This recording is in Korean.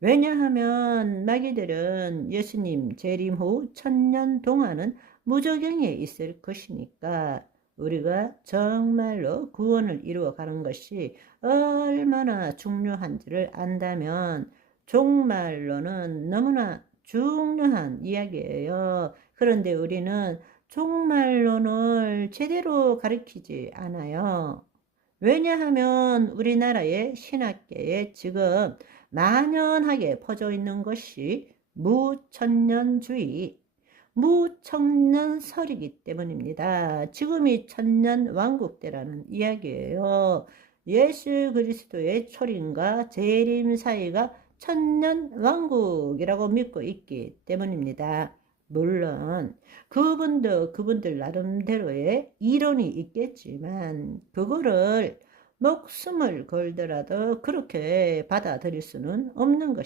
왜냐하면 마귀들은 예수님 재림 후 천년 동안은 무적영에 있을 것이니까 우리가 정말로 구원을 이루어 가는 것이 얼마나 중요한지를 안다면 정말로는 너무나 중요한 이야기예요. 그런데 우리는 종말론을 제대로 가르치지 않아요. 왜냐하면 우리나라의 신학계에 지금 만연하게 퍼져 있는 것이 무천년주의, 무천년설이기 때문입니다. 지금이 천년 왕국 때라는 이야기예요. 예수 그리스도의 초림과 재림 사이가 천년 왕국이라고 믿고 있기 때문입니다. 물론 그분도 그분들 나름대로의 이론이 있겠지만 그거를 목숨을 걸더라도 그렇게 받아들일 수는 없는 것입니다.